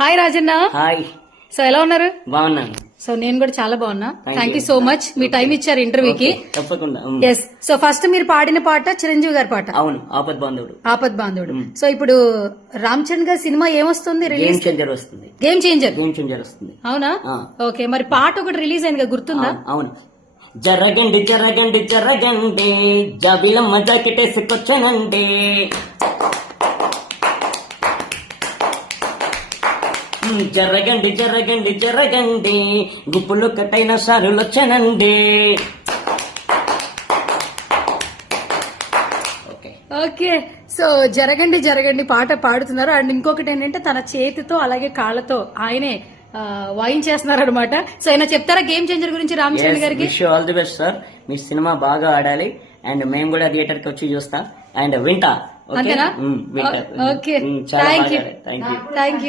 Hi Rajanna. Hi. So ఎలా ఉన్నారు? బాగున్నాను. సో నేను కూడా చాలా బాగున్నా. Thank you so much, me time ఇచ్చారు ఇంటర్వ్యూకి. తప్పకుండా. ఎస్. సో ఫస్ట్ మీరు పాడిన పాట చిరంజీవి గారి పాట. అవును, ఆపద్ బాంధవుడు. ఆపద్ బాంధవుడు. సో ఇప్పుడు రామ్ చరణ్ గారి సినిమా ఏమొస్తుంది? గేమ్ రిలీజ్ చేంజర్ వస్తుంది. Game changer. గేమ్ చేంజర్ వస్తుంది. అవునా? ఓకే, మరి పాట ఒకటి రిలీజ్ అయింది కదా, గుర్తుందా? అవును. జరగండి జరగండి జరగండి, జాబిలమ్మ జాకెటేసుకొచ్చనండి. జరగండి జరగండి జరగండి, గుప్పులు కట్టైన సారులు వచ్చనండి. ఓకే. సో జరగండి జరగండి పాట పాడుతున్నారు. అండ్ ఇంకొకటి ఏంటంటే తన చేతితో అలాగే కాళ్ళతో ఆయనే వాయించేస్తున్నారు అనమాట. సో ఆయన చెప్తారా గేమ్ చేంజర్ గురించి రామ్ చరణ్ గారికి? Wish you all the best sir. Me cinema బాగా ఆడాలి అండ్ మేము కూడా థియేటర్ కి వచ్చి చూస్తాం అండ్ వింటా. అంతేనా? వింటా. ఓకే, చాలా థ్యాంక్ యూ. బాగా. Thank you. Thank you.